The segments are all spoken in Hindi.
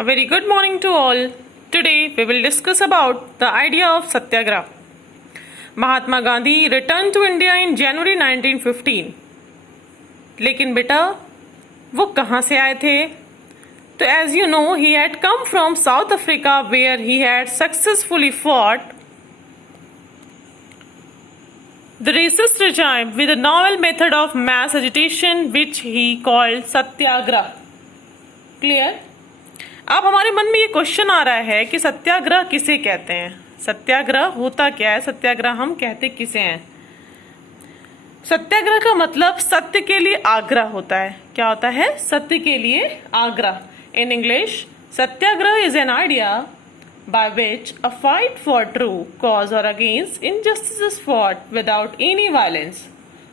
A very good morning to all. Today we will discuss about the idea of Satyagraha. Mahatma Gandhi returned to India in January 1915. लेकिन बेटा वो कहाँ से आए थे? तो as you know, he had come from South Africa where he had successfully fought the racist regime with a novel method of mass agitation which he called Satyagraha. Clear? अब हमारे मन में ये क्वेश्चन आ रहा है कि सत्याग्रह किसे कहते हैं, सत्याग्रह होता क्या है, सत्याग्रह हम कहते किसे हैं। सत्याग्रह का मतलब सत्य के लिए आग्रह होता है। क्या होता है? सत्य के लिए आग्रह। In English, Satyagraha is an idea by which a fight for true cause or against injustice is fought without any violence.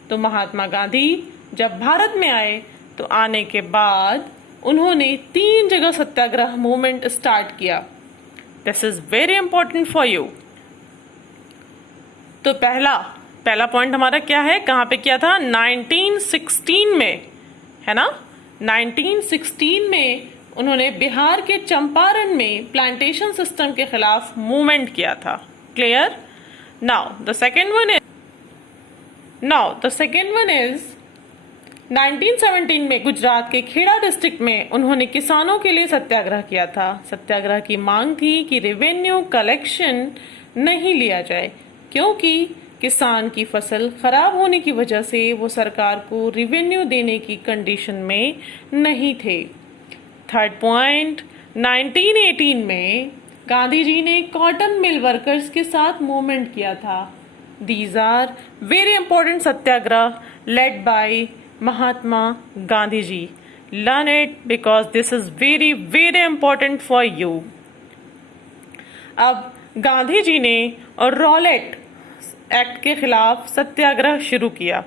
तो महात्मा गांधी जब भारत में आए तो आने के बाद उन्होंने 3 जगह सत्याग्रह मूवमेंट स्टार्ट किया। This is very important for you. तो पहला पॉइंट हमारा क्या है, कहाँ पे किया था? 1916 में, है ना। 1916 में उन्होंने बिहार के चंपारण में प्लांटेशन सिस्टम के खिलाफ मूवमेंट किया था। Clear? Now the second one is 1917 में गुजरात के खेड़ा डिस्ट्रिक्ट में उन्होंने किसानों के लिए सत्याग्रह किया था। सत्याग्रह की मांग थी कि रेवेन्यू कलेक्शन नहीं लिया जाए क्योंकि किसान की फसल खराब होने की वजह से वो सरकार को रेवेन्यू देने की कंडीशन में नहीं थे। थर्ड पॉइंट, 1918 में गांधी जी ने कॉटन मिल वर्कर्स के साथ मूवमेंट किया था। These are very important satyagraha led by Mahatma Gandhi ji. Learn it because this is very very important for you. अब गांधी जी ने रॉलेट एक्ट के खिलाफ सत्याग्रह शुरू किया।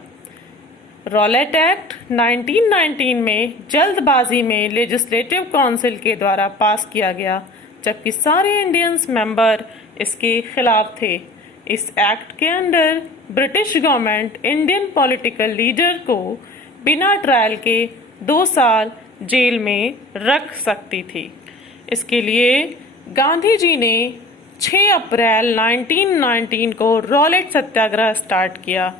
रॉलेट एक्ट 1919 में जल्दबाजी में लेजिस्लेटिव काउंसिल के द्वारा पास किया गया, जबकि सारे इंडियंस मेंबर इसके खिलाफ थे। इस एक्ट के under British government Indian political leader को बिना ट्रायल के 2 साल जेल में रख सकती थी। इसके लिए गांधी जी ने 6 अप्रैल 1919 को रॉलेट सत्याग्रह स्टार्ट किया।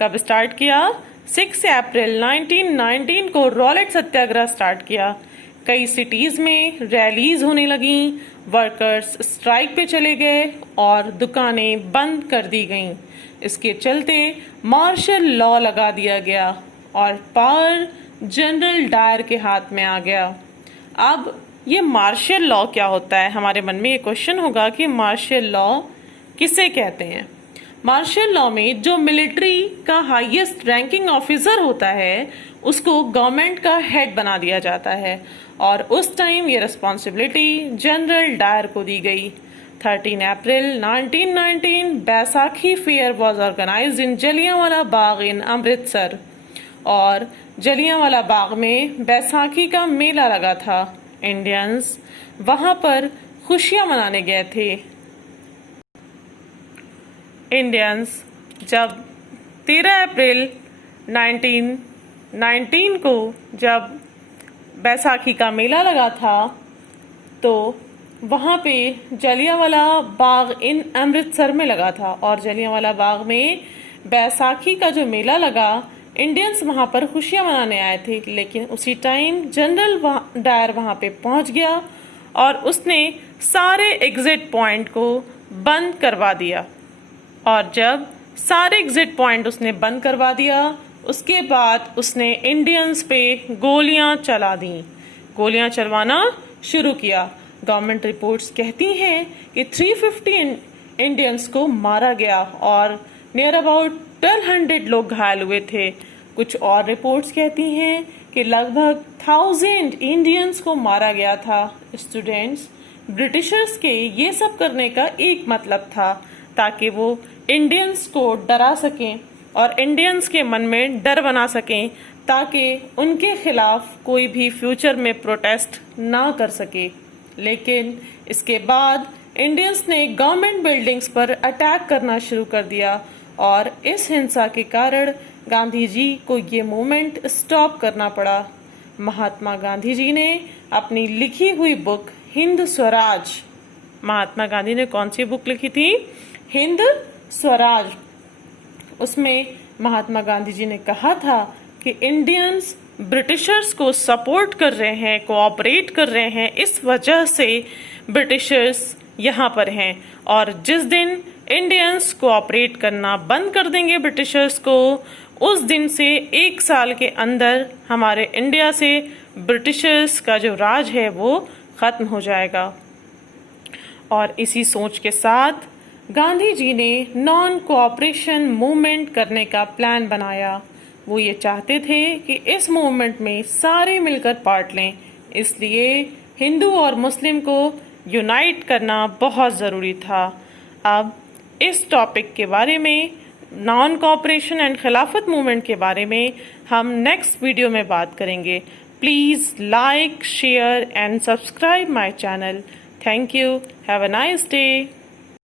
कब स्टार्ट किया? 6 अप्रैल 1919 को रॉलेट सत्याग्रह स्टार्ट किया। कई सिटीज में रैलीज होने लगी, वर्कर्स स्ट्राइक पे चले गए और दुकानें बंद कर दी गईं। इसके चलते मार्शल लॉ लगा दिया गया और पावर जनरल डायर के हाथ में आ गया। अब ये मार्शल लॉ क्या होता है? हमारे मन में ये क्वेश्चन होगा कि मार्शल लॉ किसे कहते हैं। मार्शल लॉ में जो मिलिट्री का हाईएस्ट रैंकिंग ऑफिसर होता है उसको गवर्नमेंट का हेड बना दिया जाता है और उस टाइम ये रिस्पॉन्सिबिलिटी जनरल डायर को दी गई। 13 अप्रैल 1919 बैसाखी फेयर वॉज ऑर्गेनाइज्ड इन जलियांवाला बाग इन अमृतसर और जलियांवाला बाग में बैसाखी का मेला लगा था। इंडियंस वहां पर खुशियां मनाने गए थे। इंडियंस जब 13 अप्रैल 1919 को जब बैसाखी का मेला लगा था तो वहाँ पे जलियांवाला बाग इन अमृतसर में लगा था और जलियांवाला बाग में बैसाखी का जो मेला लगा, इंडियंस वहाँ पर खुशियाँ मनाने आए थे। लेकिन उसी टाइम जनरल डायर वहाँ पे पहुँच गया और उसने सारे एग्जिट पॉइंट को बंद करवा दिया। और जब सारे एग्जिट पॉइंट उसने बंद करवा दिया उसके बाद उसने इंडियंस पे गोलियां चला दी, गोलियां चलवाना शुरू किया। गवर्नमेंट रिपोर्ट्स कहती हैं कि 350 इंडियंस को मारा गया और नियर अबाउट 1200 लोग घायल हुए थे। कुछ और रिपोर्ट्स कहती हैं कि लगभग 1000 इंडियंस को मारा गया था। स्टूडेंट्स, ब्रिटिशर्स के ये सब करने का एक मतलब था ताकि वो इंडियंस को डरा सकें और इंडियंस के मन में डर बना सकें ताकि उनके खिलाफ कोई भी फ्यूचर में प्रोटेस्ट ना कर सके। लेकिन इसके बाद इंडियंस ने गवर्नमेंट बिल्डिंग्स पर अटैक करना शुरू कर दिया और इस हिंसा के कारण गांधी जी को ये मूवमेंट स्टॉप करना पड़ा। महात्मा गांधी जी ने अपनी लिखी हुई बुक हिंद स्वराज, महात्मा गांधी ने कौन सी बुक लिखी थी? हिंद स्वराज। उसमें महात्मा गांधी जी ने कहा था कि इंडियंस ब्रिटिशर्स को सपोर्ट कर रहे हैं, कोऑपरेट कर रहे हैं, इस वजह से ब्रिटिशर्स यहाँ पर हैं, और जिस दिन इंडियंस कोऑपरेट करना बंद कर देंगे ब्रिटिशर्स को, उस दिन से 1 साल के अंदर हमारे इंडिया से ब्रिटिशर्स का जो राज है वो खत्म हो जाएगा। और इसी सोच के साथ गांधी जी ने नॉन कोऑपरेशन मूवमेंट करने का प्लान बनाया। वो ये चाहते थे कि इस मूवमेंट में सारे मिलकर पार्ट लें, इसलिए हिंदू और मुस्लिम को यूनाइट करना बहुत ज़रूरी था। अब इस टॉपिक के बारे में, नॉन कोऑपरेशन एंड खिलाफत मूवमेंट के बारे में, हम नेक्स्ट वीडियो में बात करेंगे। Please like, share and subscribe my channel. Thank you. Have a nice day.